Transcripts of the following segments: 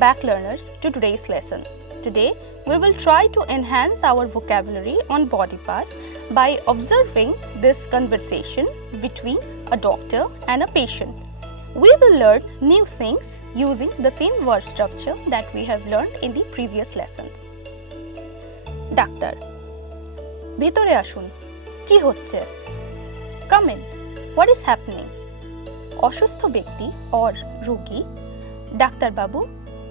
back, learners, to today's lesson. Today, we will try to enhance our vocabulary on body parts by observing this conversation between a doctor and a patient. We will learn new things using the same verb structure that we have learned in the previous lessons. Doctor, ভিতরে আসুন, কি হচ্ছে? Come in, what is happening? অসুস্থ ব্যক্তি or রোগী, doctor বাবু,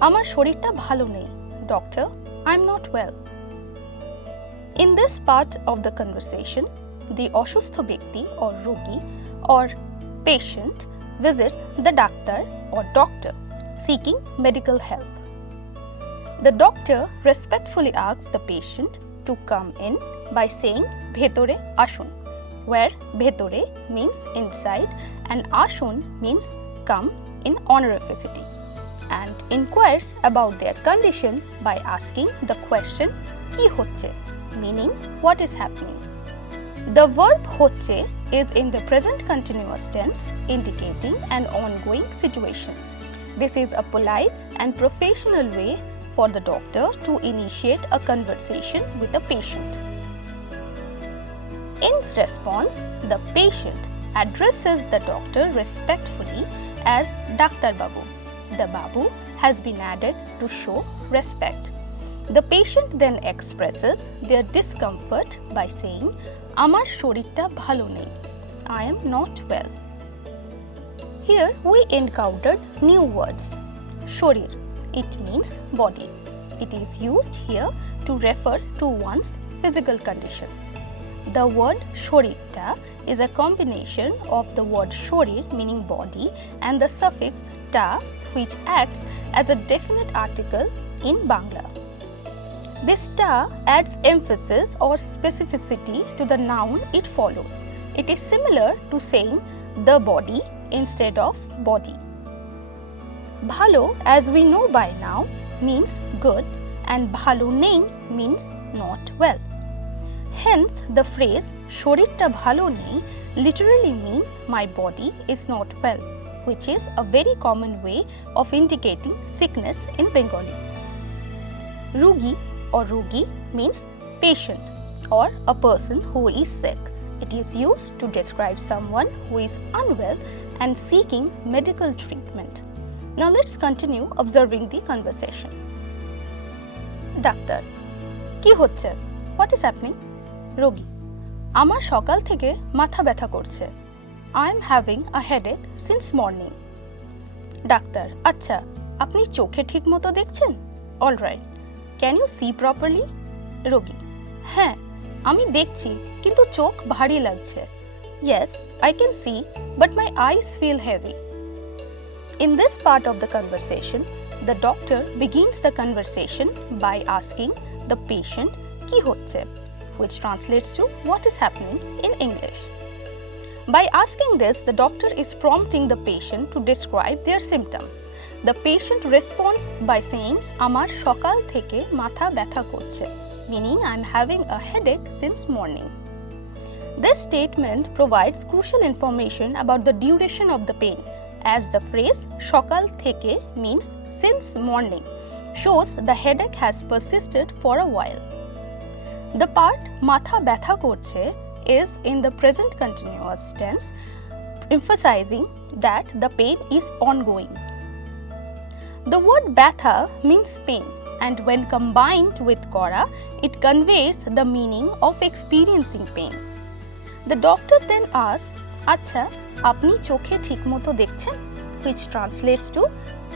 আমার শরীরটা ভালো নেই. Doctor, I'm not well. In this part of the conversation, the অসুস্থ ব্যক্তি or রোগী or patient visits the doctor or doctor seeking medical help. The doctor respectfully asks the patient to come in by saying bhetore ashun, where bhetore means inside and ashun means come in honorificity, and inquires about their condition by asking the question ki hocche, meaning what is happening. The verb hocche is in the present continuous tense indicating an ongoing situation. This is a polite and professional way for the doctor to initiate a conversation with the patient. In response, the patient addresses the doctor respectfully as Dr. Babu. The Babu has been added to show respect. The patient then expresses their discomfort by saying, Amar shorirta bhalo nei. I am not well. Here we encountered new words. Shorir, it means body. It is used here to refer to one's physical condition. The word shorirta is a combination of the word shorir meaning body and the suffix ta which acts as a definite article in Bangla. This ta adds emphasis or specificity to the noun it follows. It is similar to saying the body instead of body. Bhalo, as we know by now, means good and bhalo nei means not well. Hence, the phrase shorirta bhalo nei literally means my body is not well, which is a very common way of indicating sickness in Bengali. Rugi or rogi means patient or a person who is sick. It is used to describe someone who is unwell and seeking medical treatment. Now let's continue observing the conversation. Doctor, কি হচ্ছে? What is happening? রোগী, আমার সকাল থেকে মাথা ব্যথা করছে. I am having a headache since morning. Doctor, আচ্ছা, আপনি চোখে ঠিকমতো দেখছেন? All right. Can you see properly? রোগী, হ্যাঁ, আমি দেখছি, কিন্তু চোখ ভারী লাগছে. Yes, I can see, but my eyes feel heavy. In this part of the conversation, the doctor begins the conversation by asking the patient কি হচ্ছে, which translates to what is happening in English. By asking this, the doctor is prompting the patient to describe their symptoms. The patient responds by saying, Amar shokal theke matha ব্যথা করছে, meaning I am having a headache since morning. This statement provides crucial information about the duration of the pain, as the phrase shokal theke means since morning, shows the headache has persisted for a while. The part matha ব্যথা করছে is in the present continuous tense, emphasizing that the pain is ongoing. The word ব্যথা means pain, and when combined with kora, it conveys the meaning of experiencing pain. The doctor then asks, আচ্ছা, আপনি চোখে ঠিকমতো দেখছেন? Which translates to,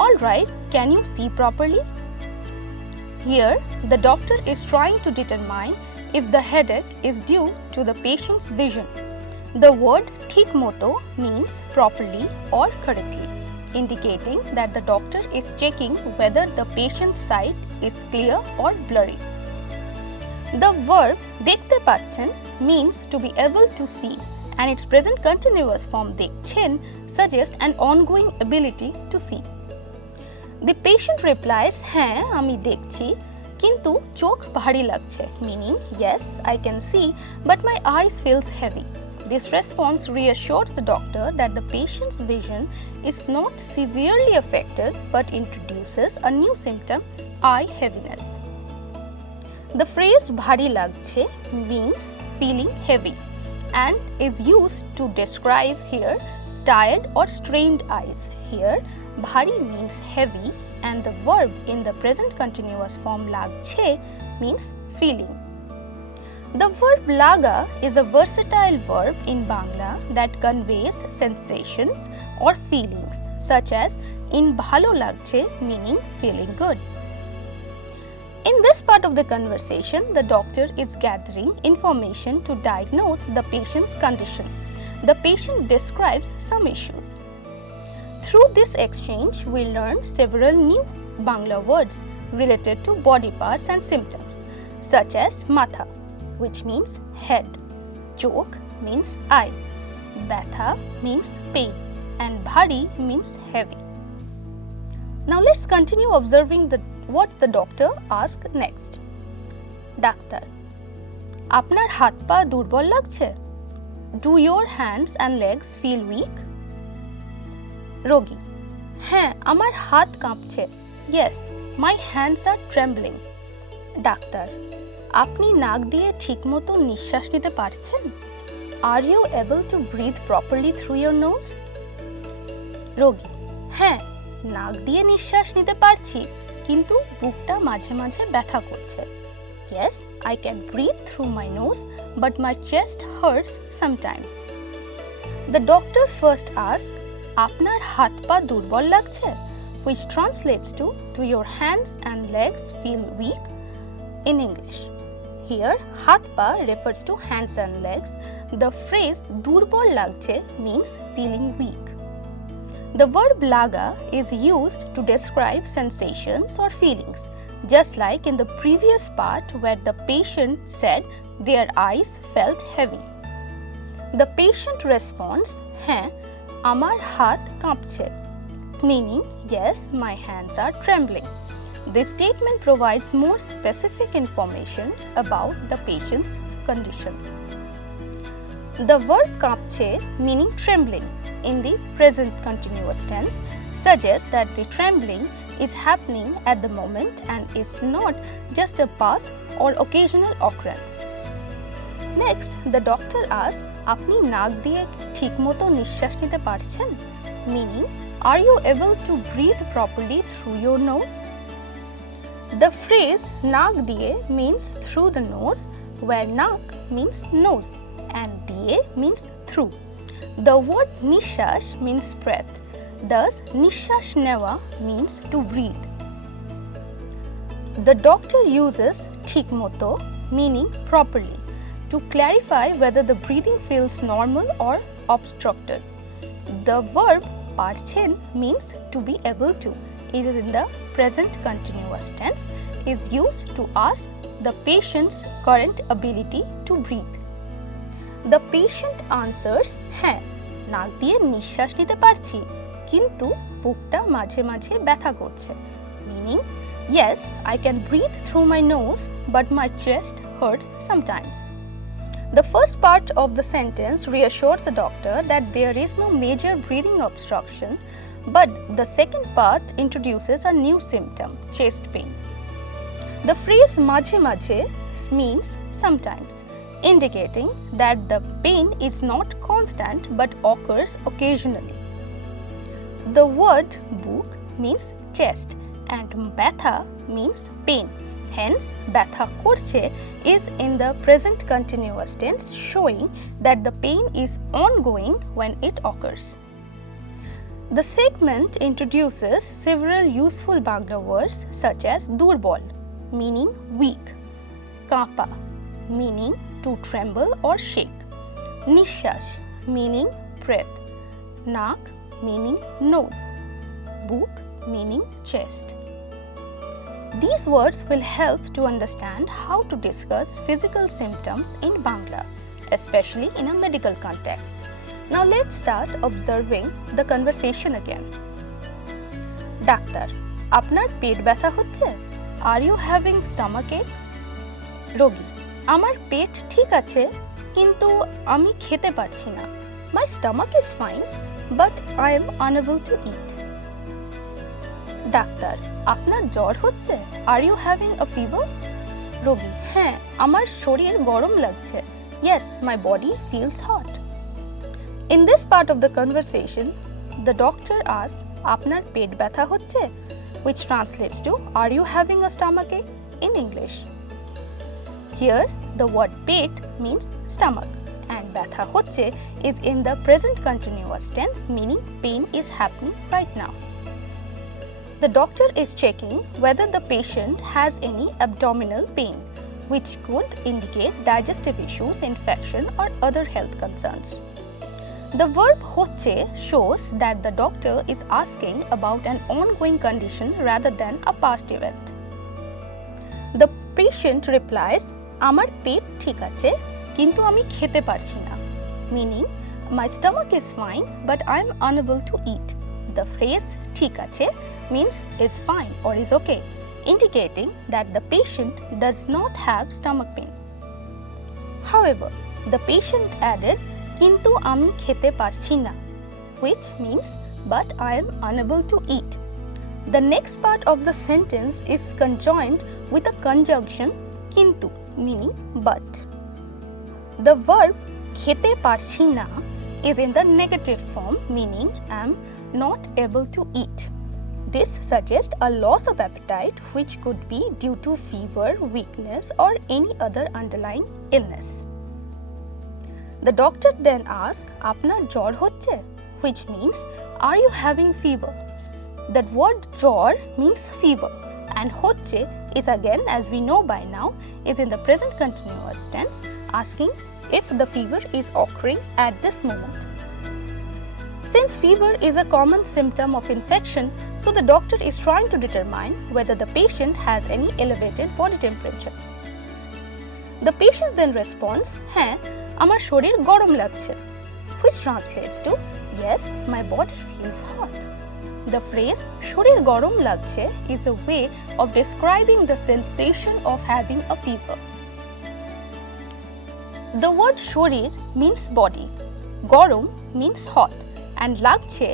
all right, can you see properly? Here, the doctor is trying to determine if the headache is due to the patient's vision. The word ঠিকমতো means properly or correctly, indicating that the doctor is checking whether the patient's sight is clear or blurry. The verb দেখতে পাচ্ছেন means to be able to see, and its present continuous form দেখছেন suggests an ongoing ability to see. The patient replies, হ্যাঁ, আমি দেখছি, কিন্তু চোখ ভারী লাগছে, meaning yes, I can see, but my eyes feels heavy. This response reassures the doctor that the patient's vision is not severely affected but introduces a new symptom, eye heaviness. The phrase bhari lagche means feeling heavy and is used to describe here tired or strained eyes. Here, bhari means heavy and the verb in the present continuous form lagche means feeling. The verb laga is a versatile verb in Bangla that conveys sensations or feelings such as in bhalo lagche meaning feeling good. In this part of the conversation, the doctor is gathering information to diagnose the patient's condition. The patient describes some issues. Through this exchange, we learn several new Bangla words related to body parts and symptoms, such as matha, which means head, chok means eye, batha means pain, and bhari means heavy. Now let's continue observing what the doctor asked next. Doctor, আপনার হাত পা দুর্বল লাগছে? Do your hands and legs feel weak? রোগী, হ্যাঁ আমার হাত কাঁপছে। Yes, my hands are trembling. Doctor, আপনি নাক দিয়ে ঠিকমতো নিঃশ্বাস নিতে পারছেন? Are you able to breathe properly through your nose? রোগী, হ্যাঁ নাক দিয়ে নিঃশ্বাস নিতে পারছি কিন্তু বুকটা মাঝে মাঝে ব্যথা করছে। Yes, I can breathe through my nose but my chest hurts sometimes. The doctor first asked, আপনার হাত পা দুর্বল লাগছে? Which translates to, do your hands and legs feel weak? In English. Here, হাত পা refers to hands and legs. The phrase দুর্বল লাগছে means feeling weak. The verb laga is used to describe sensations or feelings, just like in the previous part where the patient said their eyes felt heavy. The patient responds, হ্যাঁ আমার হাত কাঁপছে, meaning yes, my hands are trembling. This statement provides more specific information about the patient's condition. The verb কাঁপছে meaning trembling in the present continuous tense suggests that the trembling is happening at the moment and is not just a past or occasional occurrence. Next, the doctor asks, আপনি নাক দিয়ে ঠিকমতো নিঃশ্বাস নিতে পারছেন? Meaning, are you able to breathe properly through your nose? The phrase naak diye means through the nose, where naak means nose and diye means through. The word nishash means breath. Thus, nishash newa means to breathe. The doctor uses ঠিকমতো meaning properly to clarify whether the breathing feels normal or obstructed. The verb পারছেন means to be able to, either in the present continuous tense, is used to ask the patient's current ability to breathe. The patient answers, হ্যাঁ নাক দিয়ে নিঃশ্বাস নিতে পারছি কিন্তু বুকটা মাঝে মাঝে ব্যথা করছে, meaning yes, I can breathe through my nose but my chest hurts sometimes. The first part of the sentence reassures the doctor that there is no major breathing obstruction, but the second part introduces a new symptom, chest pain. The phrase majhe majhe means sometimes, indicating that the pain is not constant but occurs occasionally. The word buk means chest and batha means pain. Hence, batha korche is in the present continuous tense, showing that the pain is ongoing when it occurs. The segment introduces several useful Bangla words such as durbol, meaning weak, kapa, meaning to tremble or shake, nishash, meaning breath, naak, meaning nose, buk, meaning chest. These words will help to understand how to discuss physical symptoms in Bangla, especially in a medical context. Now let's start observing the conversation again. Doctor, আপনার পেট ব্যথা হচ্ছে? Are you having stomachache? রোগী, আমার পেট ঠিক আছে কিন্তু আমি খেতে পারছি না। My stomach is fine, but I am unable to eat. Doctor, আপনার জ্বর হচ্ছে? Are you having a fever? রোগী, হ্যাঁ, আমার শরীর গরম লাগছে। Yes, my body feels hot. In this part of the conversation, the doctor asks, আপনার পেট ব্যথা হচ্ছে? Which translates to, are you having a stomachache? In English. Here, the word pet means stomach and ব্যথা হচ্ছে is in the present continuous tense, meaning pain is happening right now. The doctor is checking whether the patient has any abdominal pain, which could indicate digestive issues, infection, or other health concerns. The verb হচ্ছে shows that the doctor is asking about an ongoing condition rather than a past event. The patient replies, আমার পেট ঠিক আছে, কিন্তু আমি খেতে পারছি না, meaning my stomach is fine but I am unable to eat. The phrase ঠিক আছে means is fine or is okay, indicating that the patient does not have stomach pain. However, the patient added, কিন্তু আমি খেতে পারছি না, which means but I am unable to eat. The next part of the sentence is conjoined with a conjunction কিন্তু, meaning but. The verb খেতে পারছি না is in the negative form, meaning am not able to eat. This suggests a loss of appetite which could be due to fever, weakness, or any other underlying illness. The doctor then asks, আপনার জ্বর হচ্ছে? Which means, are you having fever? That word জ্বর means fever, and হচ্ছে is again, as we know by now, is in the present continuous tense, asking if the fever is occurring at this moment. Since fever is a common symptom of infection, so the doctor is trying to determine whether the patient has any elevated body temperature. The patient then responds, হ্যাঁ, আমার শরীর গরম লাগছে, which translates to, yes, my body feels hot. The phrase শরীর গরম লাগছে is a way of describing the sensation of having a fever. The word শরীর means body, গরম means hot, and লাগছে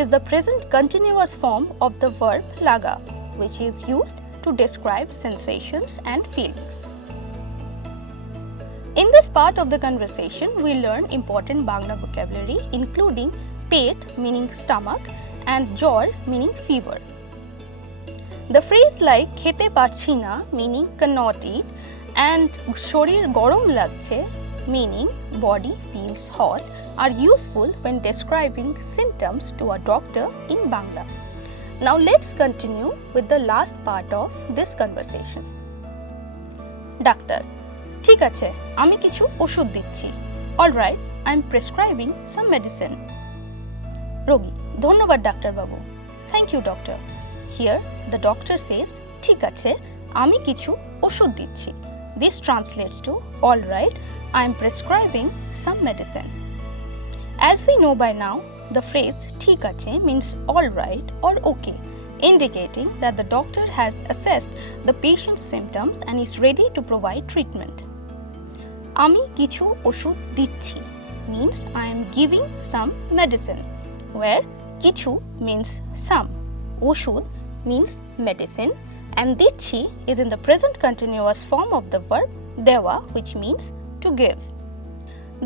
is the present continuous form of the verb লাগা, which is used to describe sensations and feelings. In this part of the conversation, we learn important Bangla vocabulary, including pet meaning stomach and জ্বর meaning fever. The phrase like খেতে পারছি না meaning cannot eat and শরীর গরম লাগছে meaning body feels hot are useful when describing symptoms to a doctor in Bangla. Now let's continue with the last part of this conversation. Doctor, ঠিক আছে, আমি কিছু ওষুধ দিচ্ছি. All right, I am prescribing some medicine. রোগী, ধন্যবাদ ডাক্তারবাবু. Thank you, doctor. Here, the doctor says, ঠিক আছে, আমি কিছু ওষুধ দিচ্ছি. This translates to, all right, I am prescribing some medicine. As we know by now, the phrase ঠিক আছে means all right or okay, indicating that the doctor has assessed the patient's symptoms and is ready to provide treatment. আমি কিছু ওষুধ দিচ্ছি means I am giving some medicine, where কিছু means some, ওষুধ means medicine, and দিচ্ছি is in the present continuous form of the verb দেওয়া, which means to give.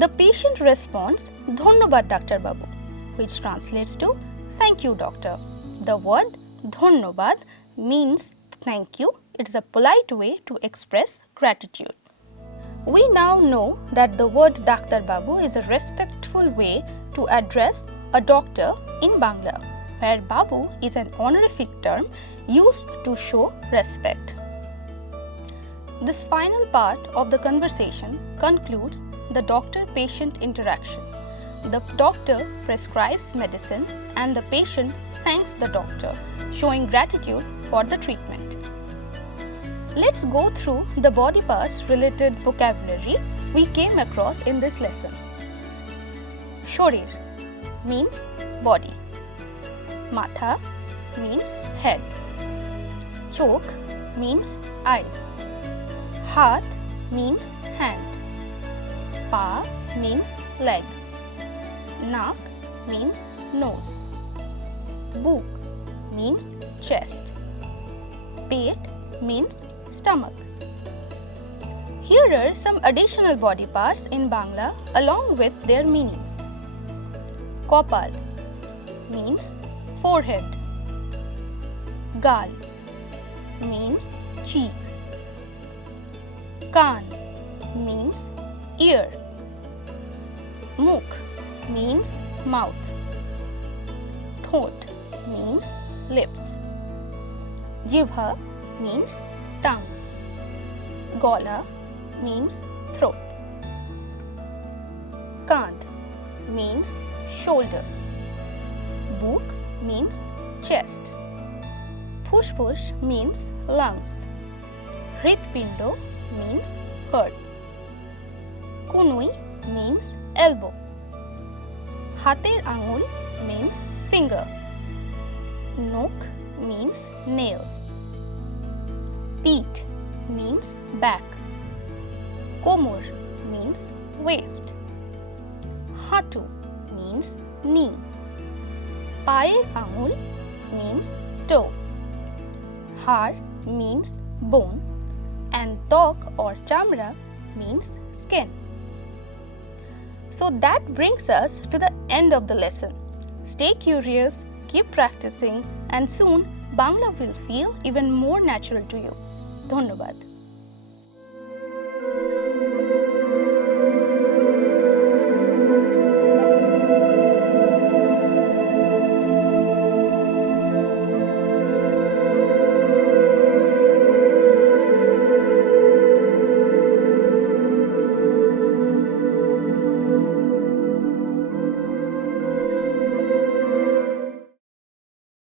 The patient responds, ধন্যবাদ ডাক্তারবাবু, which translates to thank you doctor. The word ধন্যবাদ means thank you. It is a polite way to express gratitude. We now know that the word Dr. Babu is a respectful way to address a doctor in Bangla, where Babu is an honorific term used to show respect. This final part of the conversation concludes the doctor-patient interaction. The doctor prescribes medicine and the patient thanks the doctor, showing gratitude for the treatment. Let's go through the body parts related vocabulary we came across in this lesson. Shorir means body. Matha means head. Chok means eyes. Hath means hand. Pa means leg. Naak means nose. Book means chest. Pet means stomach. Here are some additional body parts in Bangla along with their meanings. Kopal means forehead. Gal means cheek. Kaan means ear. Mukh means mouth. Thot means lips. Jibha means tongue. Gola means throat. Kandh means shoulder. Buk means chest. Fushfush means lungs. Hritpindo means heart. Kunui means elbow. Hater angul means finger. Nok means nail. Peet means back. Komor means waist. Hatu means knee. Payer angul means toe. Har means bone and tok or chamra means skin. So that brings us to the end of the lesson. Stay curious, keep practicing, and soon Bangla will feel even more natural to you. Dhonnobad.